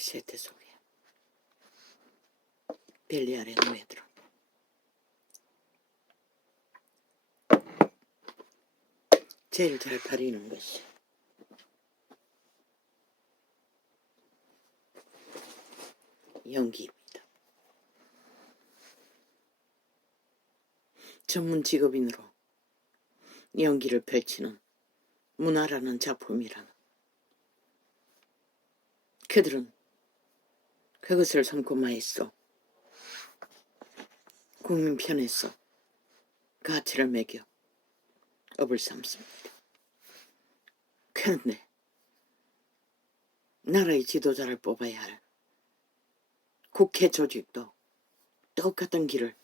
세트 속에 벨리알의 노예들은 제일 잘 가리는 것이 연기입니다. 전문 직업인으로 연기를 펼치는 문화라는 작품이라는 그들은 그것을 삼고마했어 국민 편에서 가치를 매겨 업을 삼습니다. 그런데 나라의 지도자를 뽑아야 할 국회 조직도 똑같은 길을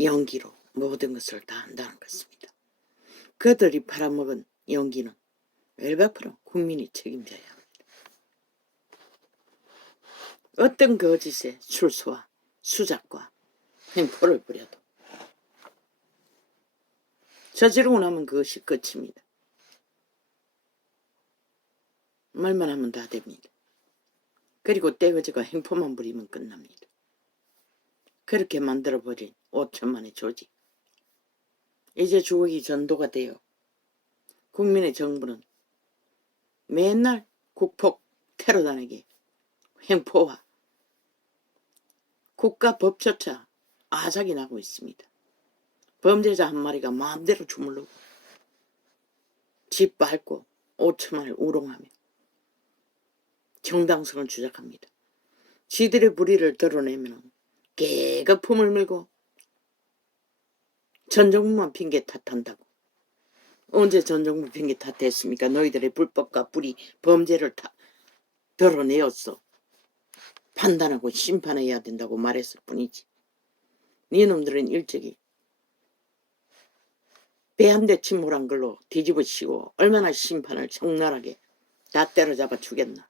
연기로 모든 것을 다 한다는 것입니다. 그들이 팔아먹은 연기는 100% 국민이 책임져야 합니다. 어떤 거짓의 술수와 수작과 횡포를 부려도 저지르고 나면 그것이 끝입니다. 말만 하면 다 됩니다. 그리고 떼거지가 횡포만 부리면 끝납니다. 그렇게 만들어버린 5천만의 조직. 이제 주걱이 전도가 되어 국민의 정부는 맨날 국폭 테러단에게 횡포와 국가 법조차 아작이 나고 있습니다. 범죄자 한 마리가 마음대로 주물르고 집 밟고 5천만을 우롱하며 정당성을 주장합니다. 지들의 불의를 드러내면 개거품을 물고 전 정부만 핑계 탓한다고. 언제 전 정부 핑계 탓했습니까? 너희들의 불법과 불의 범죄를 드러내었어. 판단하고 심판해야 된다고 말했을 뿐이지. 니놈들은 일찍이 배 한 대 침몰한 걸로 뒤집어치고 얼마나 심판을 적나라하게 다 때려잡아 주겠나.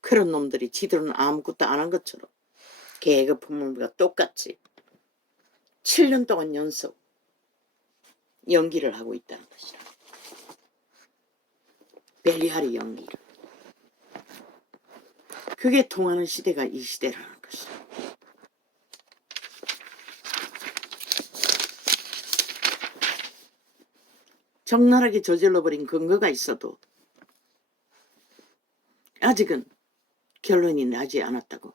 그런 놈들이 지들은 아무것도 안 한 것처럼 개그품물과 똑같이 7년 동안 연속 연기를 하고 있다는 것이라. 벨리알의 연기를. 그게 통하는 시대가 이 시대라는 것이다. 적나라하게 저질러버린 근거가 있어도 아직은 결론이 나지 않았다고.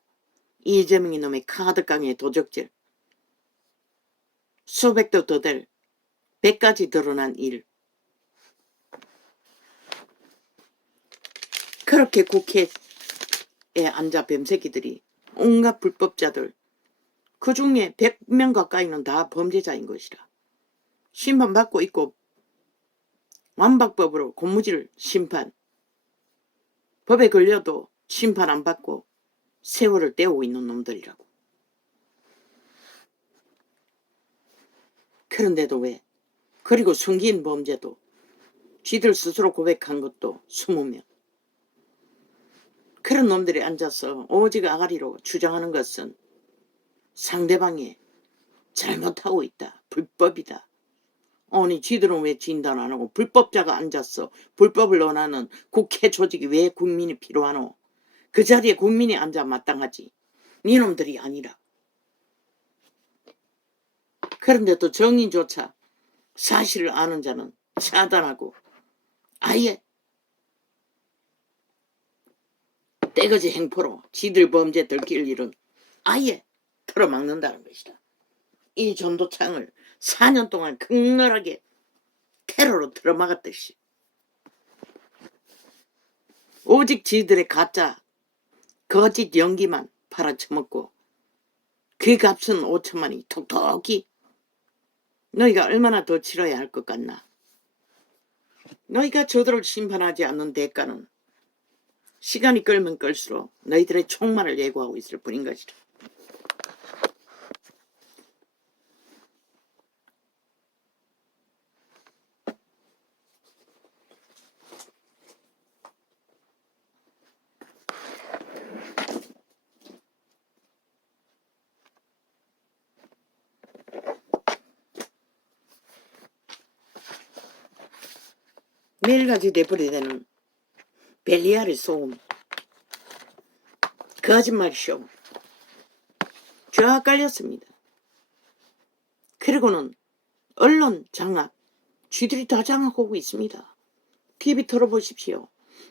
이재명 이놈의 카드깡의 도적질, 수백도 더 될 100가지 드러난 일. 그렇게 국회에 앉아 뱀새끼들이 온갖 불법자들, 그 중에 100명 가까이는 다 범죄자인 것이라. 심판받고 있고 완박법으로 고무질 심판, 법에 걸려도 심판 안 받고 세월을 때우고 있는 놈들이라고. 그런데도 왜? 그리고 숨긴 범죄도 쥐들 스스로 고백한 것도 20명. 그런 놈들이 앉아서 오직 아가리로 주장하는 것은 상대방이 잘못하고 있다, 불법이다. 아니 쥐들은 왜 진단 안 하고 불법자가 앉았어. 불법을 논하는 국회 조직이 왜 국민이 필요하노? 그 자리에 국민이 앉아 마땅하지. 니놈들이 아니라. 그런데도 정의조차 사실을 아는 자는 차단하고 아예 떼거지 행포로 지들 범죄 들킬 일은 아예 틀어막는다는 것이다. 이 전도창을 4년 동안 극렬하게 테러로 틀어막았듯이 오직 지들의 가짜 거짓 연기만 팔아쳐먹고 그 값은 5천만이 톡톡히. 너희가 얼마나 더 치러야 할 것 같나. 너희가 저들을 심판하지 않는 대가는 시간이 끌면 끌수록 너희들의 총말을 예고하고 있을 뿐인 것이다. 매일같이 되풀이되는 벨리알의 소음. 거짓말이쇼. 쫙 깔렸습니다. 그리고는 언론 장악, 쥐들이 다 장악하고 있습니다. TV 털어보십시오.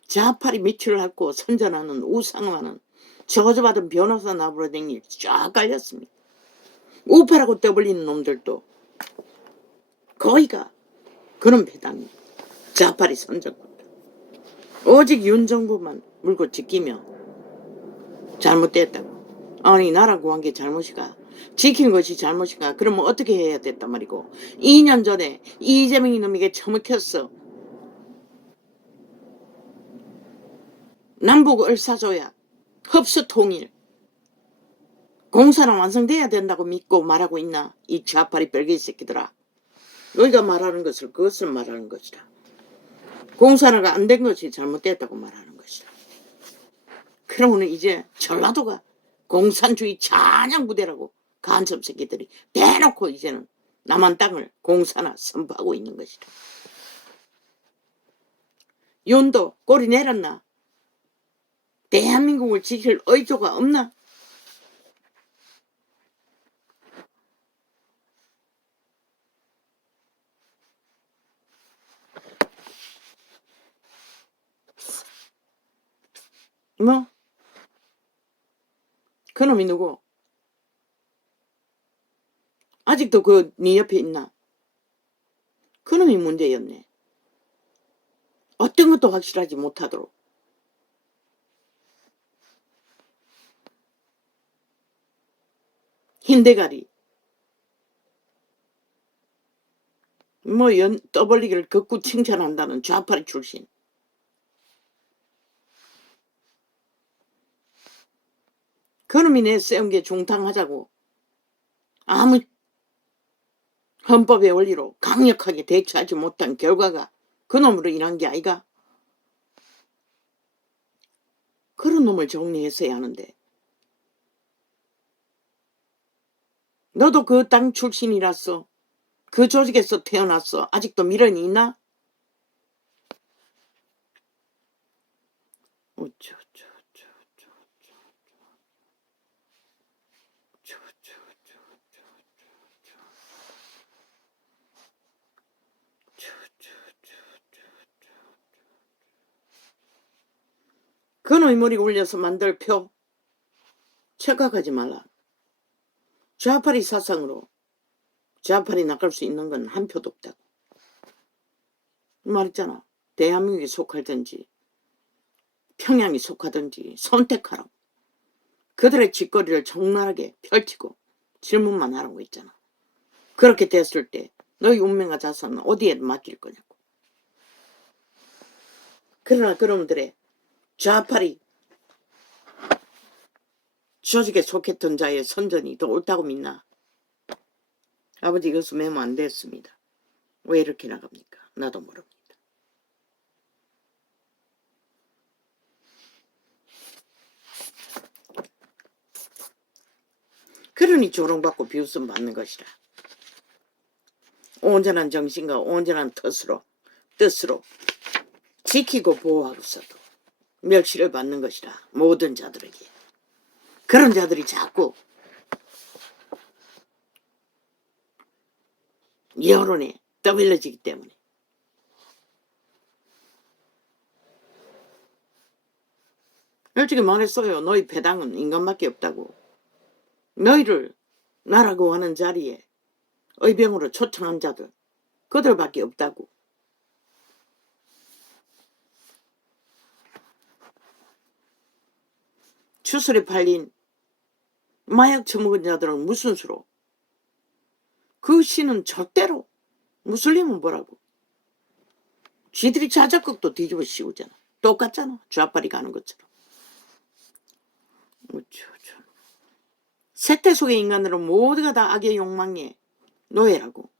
좌파리 밑을 핥고 선전하는 우상화는 저주받은 변호사 나부러 댕길 쫙 깔렸습니다. 우파라고 떠벌리는 놈들도 거의가 그런 배당입니다. 좌파리 선전꾼들. 오직 윤 정부만 물고 지키며 잘못됐다고. 아니 나라 구한 게 잘못이가, 지킨 것이 잘못이가. 그러면 어떻게 해야 됐단 말이고. 2년 전에 이재명이 놈에게 처먹혔어. 남북 을사조약, 흡수통일, 공사는 완성돼야 된다고 믿고 말하고 있나? 이 좌파리 뺄개 새끼들아. 너희가 말하는 것을 그것을 말하는 것이다. 공사가 안 된 것이 잘못됐다고 말하는 것이다. 그러면 이제 전라도가 공산주의 찬양 부대라고 간첩 새끼들이 대놓고 이제는 남한 땅을 공산화 선포하고 있는 것이다. 윤도 꼬리 내렸나? 대한민국을 지킬 의조가 없나? 뭐? 그놈이 누구? 아직도 네 옆에 있나? 그놈이 문제였네. 어떤 것도 확실하지 못하도록. 흰대가리. 뭐 떠벌리기를 극구 칭찬한다는 좌파리 출신. 그놈이 내세운 게 중탕하자고 아무 헌법의 원리로 강력하게 대처하지 못한 결과가 그놈으로 인한 게 아이가. 그런 놈을 정리했어야 하는데. 너도 그 땅 출신이라서, 그 조직에서 태어났어. 아직도 미련이 있나? 그놈이 머리 올려서 만들 표 착각하지 말라. 좌파리 사상으로 좌파리 나갈 수 있는 건 한 표도 없다고 말했잖아. 대한민국에 속하든지 평양에 속하든지 선택하라고. 그들의 짓거리를 적나라하게 펼치고 질문만 하라고 했잖아. 그렇게 됐을 때 너희 운명과 자산은 어디에 맡길 거냐고. 그러나 그놈들의 좌파리 조직에 속했던 자의 선전이 더 옳다고 믿나? 아버지 이것은 메모 안 됐습니다. 왜 이렇게 나갑니까? 나도 모릅니다. 그러니 조롱받고 비웃음 받는 것이라. 온전한 정신과 온전한 뜻으로 지키고 보호하고서도 멸시를 받는 것이라. 모든 자들에게. 그런 자들이 자꾸 여론에 떠밀려지기 때문에. 솔직히 말했어요. 너희 배당은 인간밖에 없다고. 너희를 나라고 하는 자리에 의병으로 초청한 자들, 그들밖에 없다고. 추술에 팔린 마약 처먹은 자들은 무슨 수로? 그 시는 절대로 무슬림은 뭐라고? 쥐들이 자작극도 뒤집어 씌우잖아. 똑같잖아. 좌파리 가는 것처럼. 세태 속의 인간들은 모두가 다 악의 욕망의 노예라고.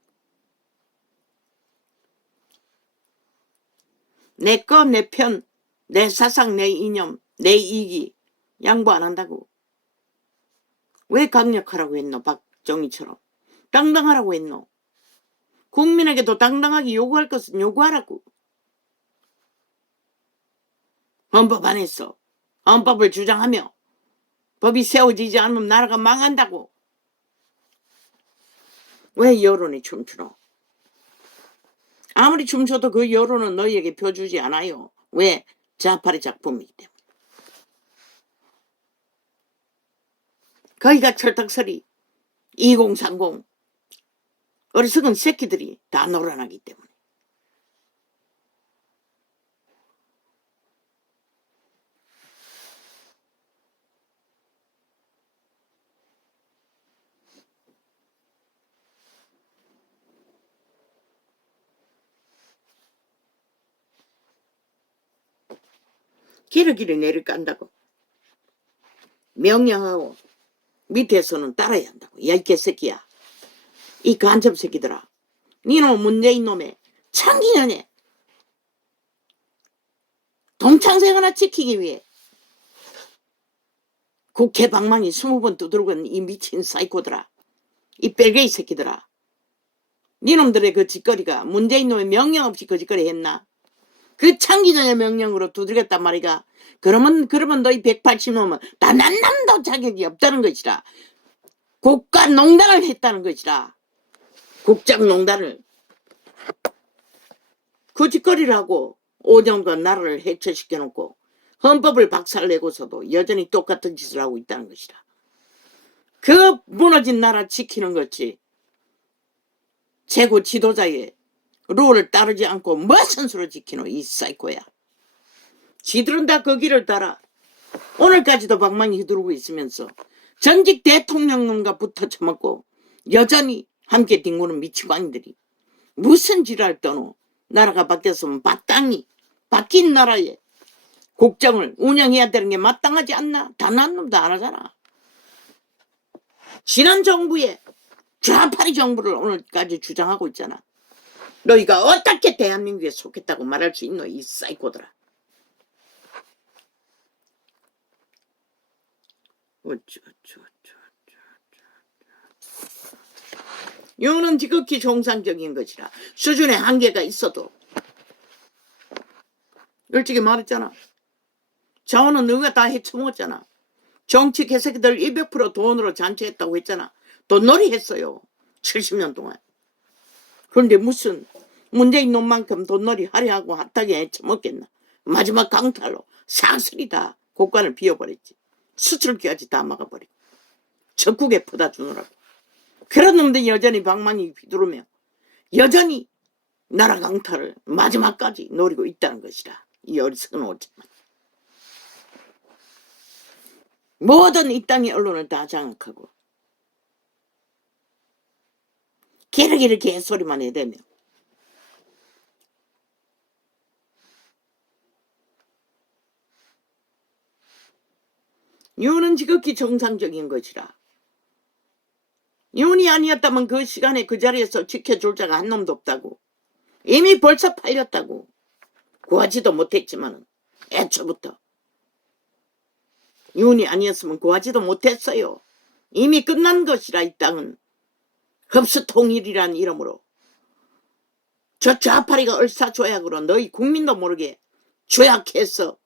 내 거, 내 편, 내 사상, 내 이념, 내 이기 양보 안 한다고. 왜 강력하라고 했노? 박정희처럼. 당당하라고 했노? 국민에게도 당당하게 요구할 것은 요구하라고. 헌법 안에서 헌법을 주장하며 법이 세워지지 않으면 나라가 망한다고. 왜 여론이 춤추노? 아무리 춤춰도 그 여론은 너희에게 펴주지 않아요. 왜? 좌파의 작품이기 때문에. 거기가 철딱서리 2030 어리석은 새끼들이 다 놀아나기 때문에. 기러기를 내려간다고 명령하고 밑에서는 따라야 한다고. 야, 이 개새끼야. 이 간첩 새끼들아. 니놈 문재인 놈의 창기년에 동창생 하나 지키기 위해 국회 방망이 20번 두드리고 있는 이 미친 사이코들아. 이 뺄개이 새끼들아. 니놈들의 그 짓거리가 문재인 놈의 명령 없이 그 짓거리 했나? 그 창기전의 명령으로 두들겼단 말이가. 그러면 너희 180놈은 다 난남도 자격이 없다는 것이라. 국가농단을 했다는 것이라. 국정농단을. 그 짓거리를 하고 5년간 나라를 해체시켜놓고 헌법을 박살내고서도 여전히 똑같은 짓을 하고 있다는 것이라. 그 무너진 나라 지키는 것이 최고 지도자의 룰을 따르지 않고 무슨 수로 지키노 이 사이코야. 지들은 다 그 길을 따라 오늘까지도 방망이 휘두르고 있으면서 전직 대통령님과 붙어 처먹고 여전히 함께 뒹구는 미치광이들이 무슨 지랄 떠노. 나라가 바뀌었으면 마땅히 바뀐 나라에 국정을 운영해야 되는 게 마땅하지 않나? 단 한 놈도 안 하잖아. 지난 정부의 좌파리 정부를 오늘까지 주장하고 있잖아. 너희가 어떻게 대한민국에 속했다고 말할 수 있노 이 사이코들아. 이거는 지극히 정상적인 것이라. 수준의 한계가 있어도 솔직히 말했잖아. 자원은 너가 다 헤쳐먹었잖아. 정치 개새끼들 200% 돈으로 잔치했다고 했잖아. 돈놀이 했어요. 70년 동안. 그런데 무슨 문재인 놈만큼 돈놀이 하려하고 핫하게 헤쳐먹겠나. 마지막 강탈로 싹쓸이 다 국간을 비워버렸지. 수출기까지 다 막아버리고 적국에 퍼다 주느라고. 그런 놈들이 여전히 방망이 휘두르며 여전히 나라 강탈을 마지막까지 노리고 있다는 것이라. 이 어리석은 오지만 모든 이 땅의 언론을 다 장악하고 기르기를 개소리만 해대며 이혼은 지극히 정상적인 것이라. 이혼이 아니었다면 그 시간에 그 자리에서 지켜줄 자가 한 놈도 없다고. 이미 벌써 팔렸다고. 구하지도 못했지만 애초부터. 이혼이 아니었으면 구하지도 못했어요. 이미 끝난 것이라. 이 땅은 흡수통일이란 이름으로 저 좌파리가 얼싸조약으로 너희 국민도 모르게 조약해서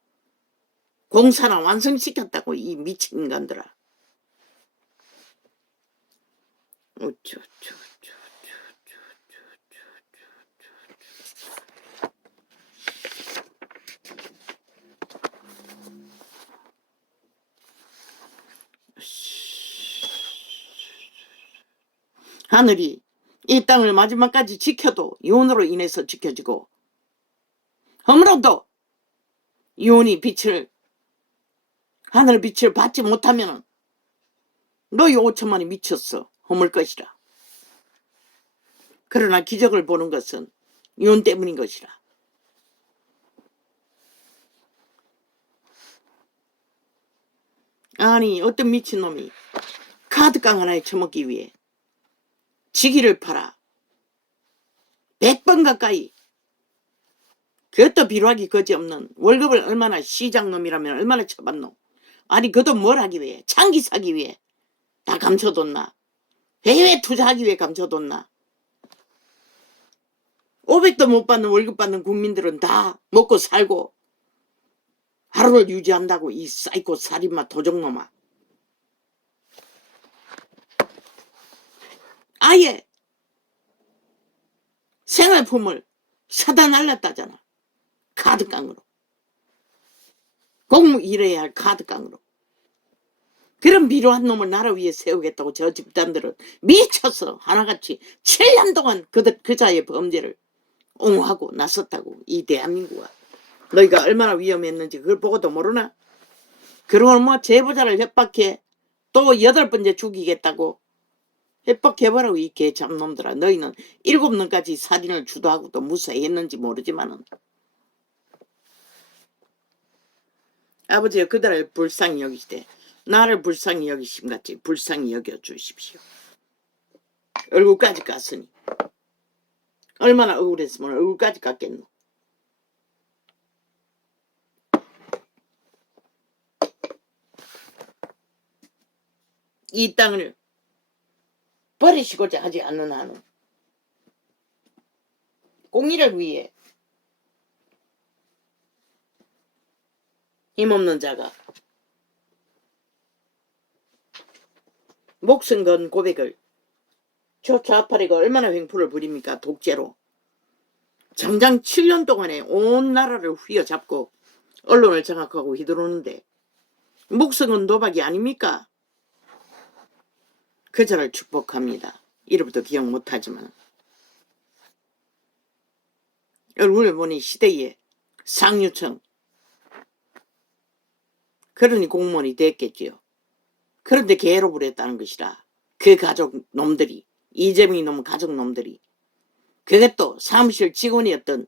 공사나 완성시켰다고 이 미친 인간들아. 하늘이 이 땅을 마지막까지 지켜도 이혼으로 인해서 지켜지고 허물어도 이혼이 하늘 빛을 받지 못하면 너희 5천만이 미쳤어. 허물 것이라. 그러나 기적을 보는 것은 이혼 때문인 것이라. 아니 어떤 미친놈이 카드깡 하나에 처먹기 위해 지기를 팔아 100번 가까이 그것도 비루하기 거지없는 월급을 얼마나 시장놈이라면 얼마나 쳐봤노. 아니 그것도 뭘 하기 위해 창기 사기 위해 다 감춰뒀나. 해외 투자하기 위해 감춰뒀나. 500도 못 받는 월급 받는 국민들은 다 먹고 살고 하루를 유지한다고 이 사이코 살인마 도적놈아. 아예 생활품을 사다 날랐다잖아. 카드깡으로. 공무 일해야 할 카드깡으로. 그런 미로한 놈을 나라 위에 세우겠다고 저 집단들은 미쳐서 하나같이 7년 동안 그자의 범죄를 옹호하고 나섰다고. 이 대한민국아. 너희가 얼마나 위험했는지 그걸 보고도 모르나? 그러면 뭐 제보자를 협박해 또 8번째 죽이겠다고 협박해보라고. 이 개잡놈들아. 너희는 7년까지 살인을 주도하고 또 무사했는지 모르지만은 아버지가 그들을 불쌍히 여기시되 나를 불쌍히 여기심같이 불쌍히 여겨주십시오. 얼굴까지 깠으니 얼마나 억울했으면 얼굴까지 깠겠노. 이 땅을 버리시고자 하지 않는 한은 공의를 위해 힘없는 자가 목숨 건 고백을 저 좌파리가 얼마나 횡포를 부립니까? 독재로. 장장 7년 동안에 온 나라를 휘어잡고 언론을 장악하고 휘두르는데 목숨은 도박이 아닙니까? 그자를 축복합니다. 이름부터 기억 못하지만 얼굴을 보니 시대의 상류층, 그러니 공무원이 됐겠지요. 그런데 개로 부렸다는 것이라. 그 가족 놈들이, 이재명이 놈 가족 놈들이, 그것도 사무실 직원이었던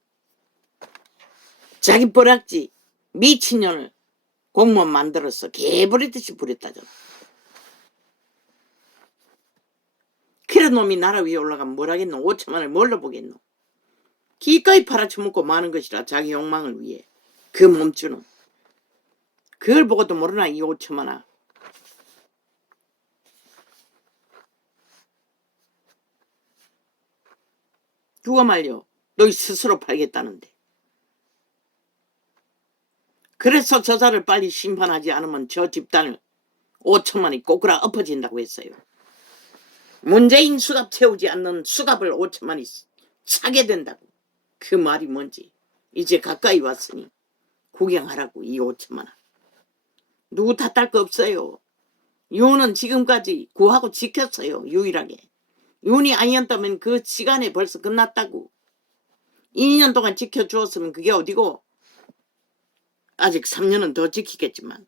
자기 버락지 미친년을 공무원 만들어서 개 부리듯이 부렸다잖아. 그런 놈이 나라 위에 올라가면 뭘 하겠노? 5천만을 뭘로 보겠노? 기꺼이 팔아쳐먹고 마는 것이라. 자기 욕망을 위해. 그 몸주는. 그걸 보고도 모르나 이 5천만아. 누가 말려? 너희 스스로 팔겠다는데. 그래서 저자를 빨리 심판하지 않으면 저 집단을 5천만이 꼬꾸라 엎어진다고 했어요. 문재인 수갑 채우지 않는 수갑을 5천만이 차게 된다고. 그 말이 뭔지 이제 가까이 왔으니 구경하라고. 이 5천만아. 누구 탓할 거 없어요. 윤은 지금까지 구하고 지켰어요. 유일하게. 윤이 아니었다면 그 시간에 벌써 끝났다고. 2년 동안 지켜주었으면 그게 어디고. 아직 3년은 더 지키겠지만.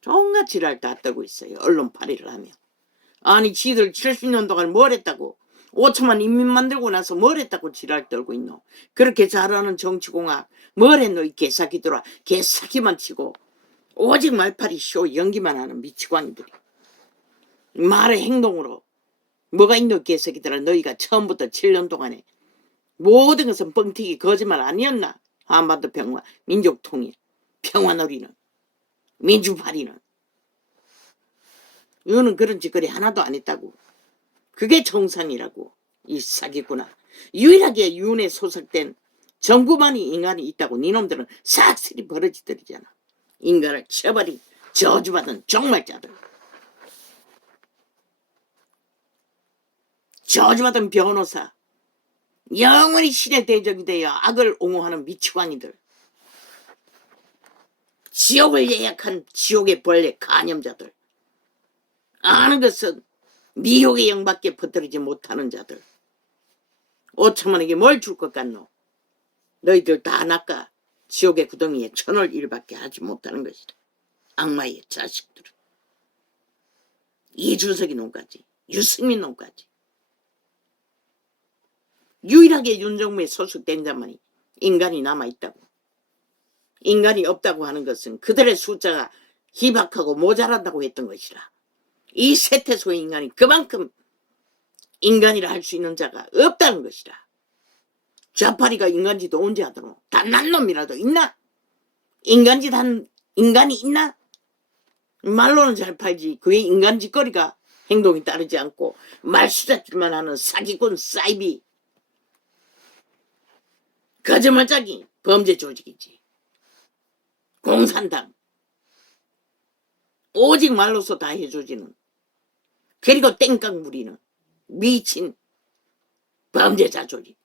정말 지랄 다 떨고 있어요. 언론 파리를 하며. 아니 지들 70년 동안 뭘 했다고. 5천만 인민 만들고 나서 뭘 했다고 지랄 떨고 있노. 그렇게 잘하는 정치공학 뭘 했노. 이 개사기들아. 개사기만 치고 오직 말파리 쇼 연기만 하는 미치광이들이. 말의 행동으로 뭐가 있노. 개새끼들아. 너희가 처음부터 7년 동안에 모든 것은 뻥튀기 거짓말 아니었나. 한반도 평화, 민족통일, 평화놀이는, 민주파리는. 윤은 그런 짓거리 하나도 안 했다고. 그게 정상이라고. 이 사기구나. 유일하게 윤에 소속된 정부만이 인간이 있다고. 니놈들은 싹쓸이 버러지들이잖아. 인간을 쳐버린 저주받은 종말자들. 저주받은 변호사. 영원히 시대 대적이 되어 악을 옹호하는 미치광이들. 지옥을 예약한 지옥의 벌레 간염자들. 아는 것은 미혹의 영밖에 퍼뜨리지 못하는 자들. 5천만에게 뭘 줄 것 같노? 너희들 다 낚아 지옥의 구덩이에 1,000월 일밖에 하지 못하는 것이다. 악마의 자식들은. 이준석이 놈까지, 유승민 놈까지. 유일하게 윤정부에 소속된 자만이 인간이 남아있다고. 인간이 없다고 하는 것은 그들의 숫자가 희박하고 모자란다고 했던 것이라. 이 세태소의 인간이 그만큼 인간이라 할 수 있는 자가 없다는 것이라. 좌파리가 인간짓도 언제 하더노? 단 난 놈이라도 있나? 인간짓 한 인간이 있나? 말로는 잘 팔지. 그의 인간짓거리가 행동이 따르지 않고 말수작질만 하는 사기꾼 사이비. 거짓말짜기 범죄 조직이지. 공산당. 오직 말로서 다 해주지는 그리고 땡깡 부리는 미친 범죄자 조직.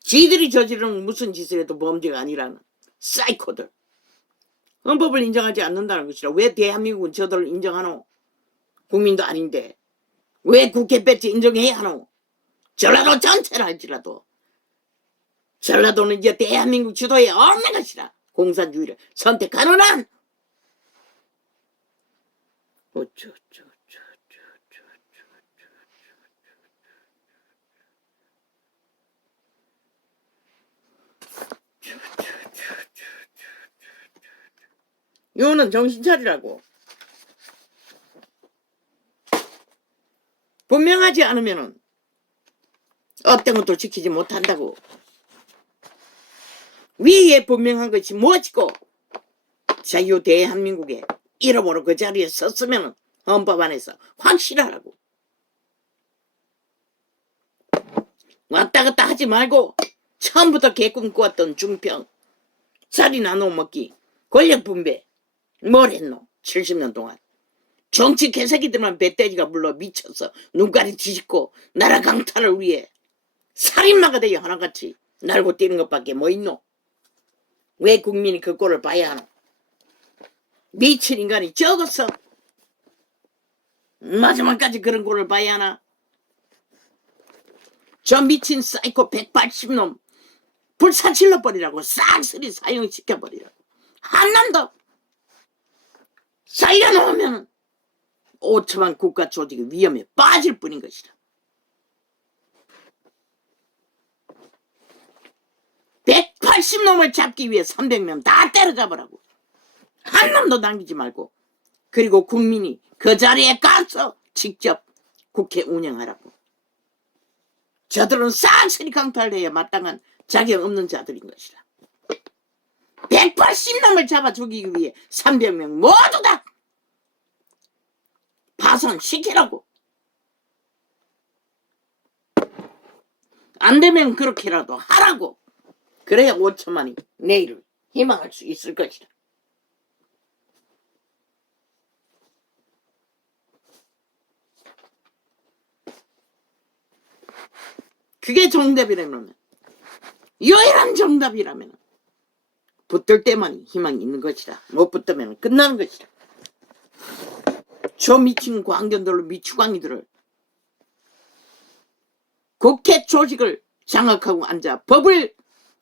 지들이 저지르는 무슨 짓을 해도 범죄가 아니라는 사이코들. 헌법을 인정하지 않는다는 것이라. 왜 대한민국은 저들을 인정하노? 국민도 아닌데 왜 국회 배치 인정해야 하노? 전라도 전체를 할지라도 전라도는 이제 대한민국 주도에 없는 것이라. 공산주의를 선택하는 한 이거는 정신 차리라고. 분명하지 않으면은 어떤 것도 지키지 못한다고. 위에 분명한 것이 무엇이고 자유 대한민국의 이름으로 그 자리에 섰으면 헌법 안에서 확실하라고. 왔다 갔다 하지 말고 처음부터 개꿈 꾸었던 중평 살이 나눠 먹기 권력 분배 뭘 했노? 70년 동안 정치 개새끼들만 배때지가 물러 미쳐서 눈깔이 뒤집고 나라 강탈을 위해 살인마가 되어 하나같이 날고 뛰는 것밖에 뭐 있노? 왜 국민이 그 꼴을 봐야 하노? 미친 인간이 적었어. 마지막까지 그런 꼴을 봐야 하나? 저 미친 사이코 180놈 불사질러버리라고. 싹쓸이 사형시켜버리라고. 한남도 살려놓으면 5천만 국가 조직의 위험에 빠질 뿐인 것이다. 180놈을 잡기 위해 300명 다 때려잡으라고. 한 놈도 남기지 말고. 그리고 국민이 그 자리에 가서 직접 국회 운영하라고. 저들은 싹쓸이 강탈해야 마땅한 자격 없는 자들인 것이라. 180놈을 잡아 죽이기 위해 300명 모두 다 파산시키라고. 안 되면 그렇게라도 하라고. 그래야 5천만이 내일을 희망할 수 있을 것이다. 그게 정답이라면, 유일한 정답이라면 붙들 때만이 희망이 있는 것이다. 못 붙들면 끝나는 것이다. 저 미친 광견들로 미추광이들을 국회 조직을 장악하고 앉아 법을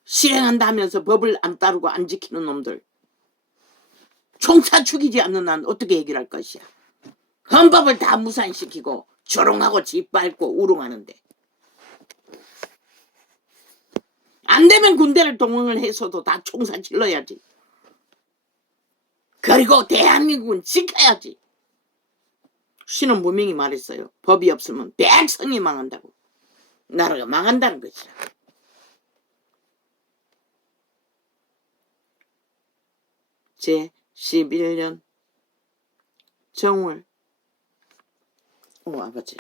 실행한다 하면서 법을 안 따르고 안 지키는 놈들 총사 죽이지 않는 한 어떻게 해결할 것이야. 헌법을 다 무산시키고 조롱하고 짓밟고 우롱하는데 안 되면 군대를 동원을 해서도 다 총사 질러야지. 그리고 대한민국은 지켜야지. 신은 분명히 말했어요. 법이 없으면 백성이 망한다고. 나라가 망한다는 것이야. 제11년 정월 아버지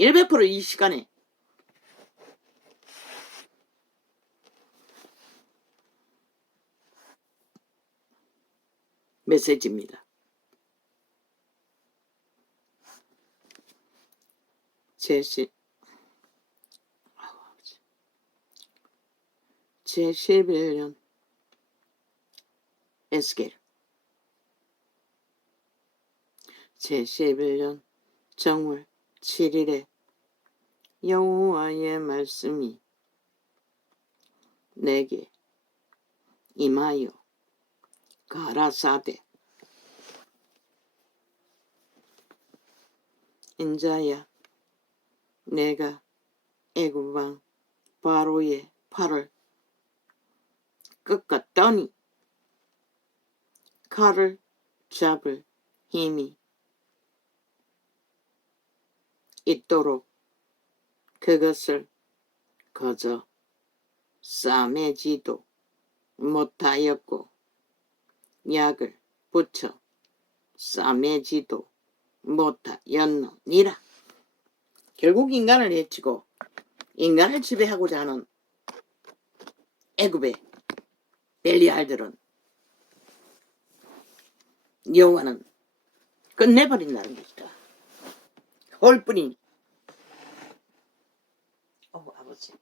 (100%) 이 시간에 메시지입니다. 제11년 에스겔 제11년 정월 7일에 여호와의 말씀이 내게 임하여 가라사대 인자야 내가 애굽 왕 바로의 팔을 꺾었더니 칼을 잡을 힘이 있도록 그것을 거저 싸매지도 못하였고 약을 붙여 싸매지도 못하였느니라. 결국 인간을 해치고 인간을 지배하고자 하는 애굽의 벨리알들은 여호와는 끝내버린다는 것이다. 홀뿐이니. 아버지.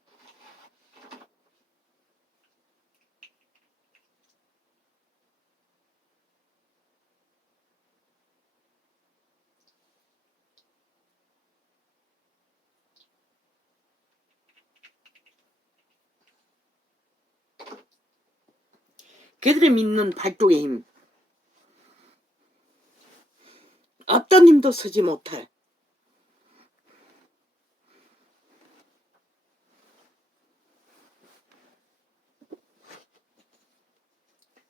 그들의 믿는 발톱의 힘, 어떤 힘도 서지 못할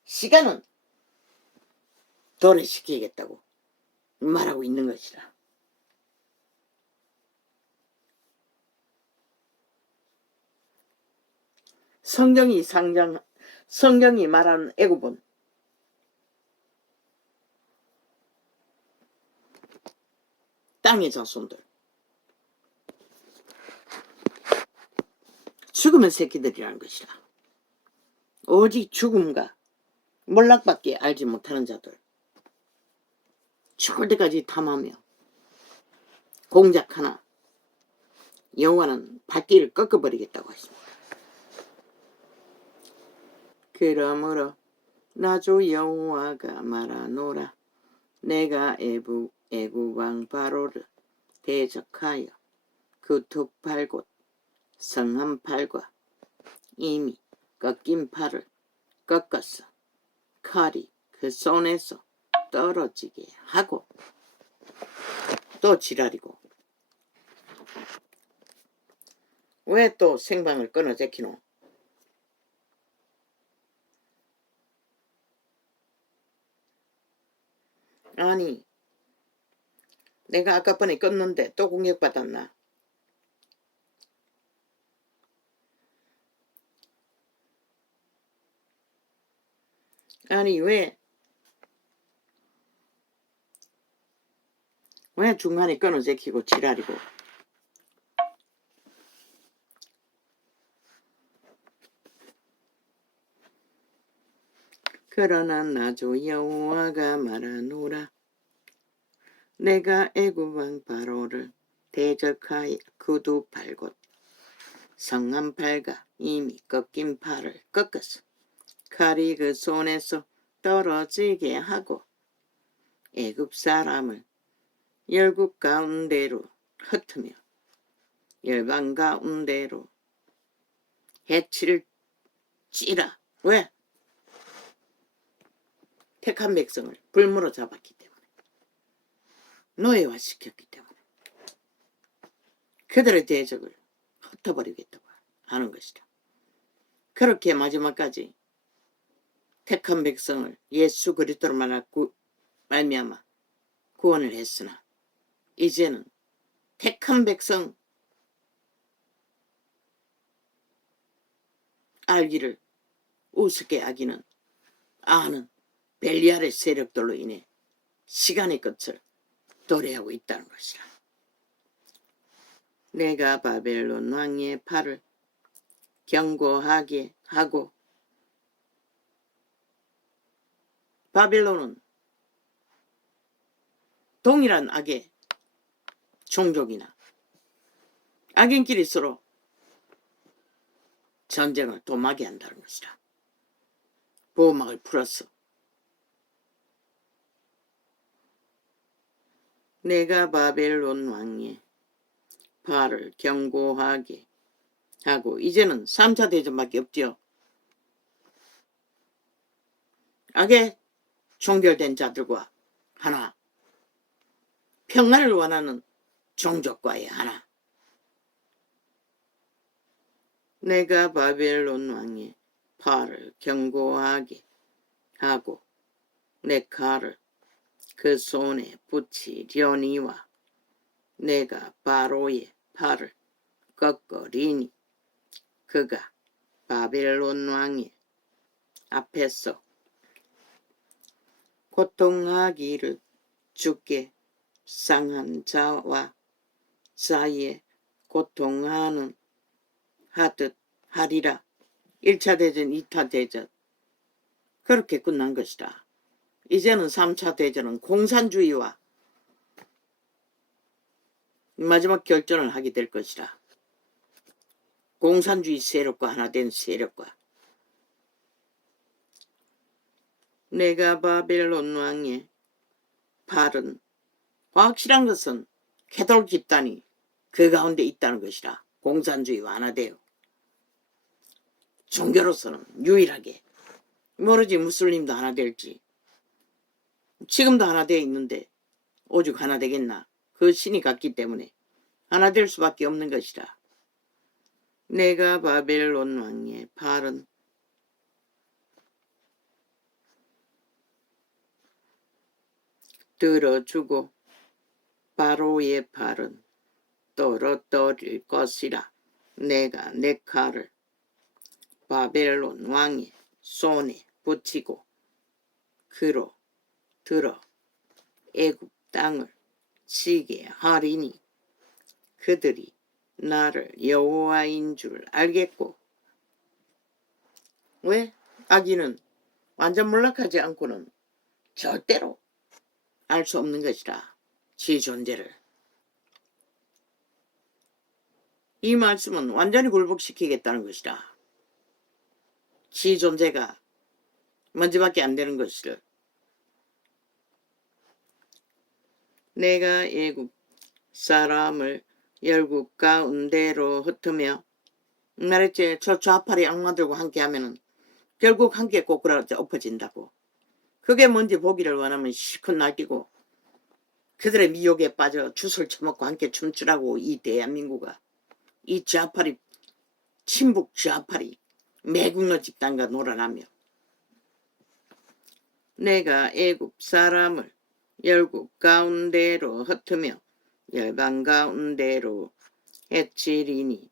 시간은 도래시키겠다고 말하고 있는 것이라. 성경이 말하는 애굽은 땅의 자손들, 죽음의 새끼들이라는 것이라. 오직 죽음과 몰락밖에 알지 못하는 자들, 죽을 때까지 탐하며 공작하나 여호와는 발길을 꺾어버리겠다고 하십니다. 그러므로 나 주 여호와가 말하노라. 내가 애굽 왕 바로를 대적하여 그 두 팔 곧 성한 팔과 이미 꺾인 팔을 꺾었어. 칼이 그 손에서 떨어지게 하고. 또 지랄이고. 왜 또 생방을 끊어 제키노? 아니, 내가 아까번에 껐는데 또 공격받았나? 아니, 왜 중간에 끊어 제키고 지랄이고. 그러나 나 주 여호와가 말하노라. 내가 애굽 왕 바로를 대적하여 그 두 팔 곧 성한 팔과 이미 꺾인 팔을 꺾었어. 칼이 그 손에서 떨어지게 하고 애굽 사람을 열국 가운데로 흩으며 열방 가운데로 해칠지라. 왜? 택한 백성을 불무로 잡았기 때문에, 노예화시켰기 때문에 그들의 대적을 흩어버리겠다고 하는 것이다. 그렇게 마지막까지 택한 백성을 예수 그리스도로 말미암아 구원을 했으나 이제는 택한 백성 알기를 우습게 하기는 아는 벨리알의 세력들로 인해 시간의 끝을 도래하고 있다는 것이라. 내가 바벨론 왕의 팔을 경고하게 하고. 바벨론은 동일한 악의 종족이나 악인끼리 서로 전쟁을 도마게 한다는 것이라. 보호막을 풀었어. 내가 바벨론 왕의 발을 경고하게 하고. 이제는 3차 대전밖에 없지요. 악에 종결된 자들과 하나, 평안을 원하는 종족과의 하나. 내가 바벨론 왕의 팔을 경고하게 하고 내 칼을 그 손에 붙이려니와 내가 바로의 팔을 꺾으리니 그가 바벨론 왕의 앞에서 고통하기를 죽게 상한 자와 사이에 고통하는 하듯 하리라. 1차 대전, 2차 대전 그렇게 끝난 것이다. 이제는 3차 대전은 공산주의와 마지막 결전을 하게 될 것이다. 공산주의 세력과 하나 된 세력과. 내가 바벨론 왕의 발은 확실한 것은 캐톨 집단이 그 가운데 있다는 것이다. 공산주의와 하나 되어 종교로서는 유일하게 모르지 무슬림도 하나 될지 지금도 하나 되어 있는데 오죽 하나 되겠나. 그 신이 같기 때문에 하나 될 수밖에 없는 것이다. 내가 바벨론 왕의 발은 들어주고 바로의 발은 떨어뜨릴 것이라. 내가 내 칼을 바벨론 왕의 손에 붙이고 그로 들어 애굽 땅을 치게 하리니 그들이 나를 여호와인 줄 알겠고. 왜? 아기는 완전 몰락하지 않고는 절대로 알 수 없는 것이다. 지 존재를. 이 말씀은 완전히 굴복시키겠다는 것이다. 지 존재가 먼지밖에 안 되는 것을. 내가 애굽 사람을 열국 가운데로 흩으며 말했지. 저 좌팔이 악마들과 함께 하면은 결국 함께 꼬꾸라져 엎어진다고. 그게 뭔지 보기를 원하면 실컷 날뛰고 그들의 미혹에 빠져 주 처먹고 함께 춤추라고. 이 대한민국아. 이 좌팔이 친북 좌팔이 매국노 집단과 놀아나며 내가 애굽 사람을 열국 가운데로 흩으며 열방 가운데로 해치리니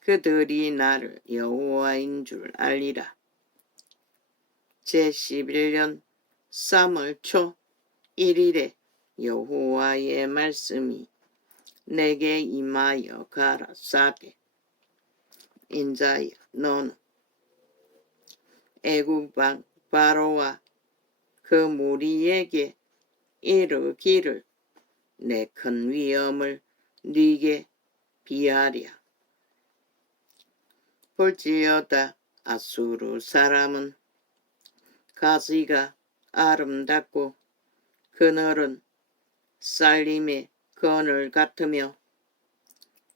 그들이 나를 여호와인 줄 알리라. 제11년 3월 초 1일에 여호와의 말씀이 내게 임하여 가라사대. 인자여 너는 애굽 왕 바로와 그 무리에게 이르기를 내 큰 위엄을 네게 비하랴. 볼지어다 아수르 사람은 가시가 아름답고 그늘은 살림의 그늘 같으며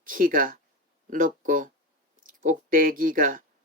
키가 높고 꼭대기가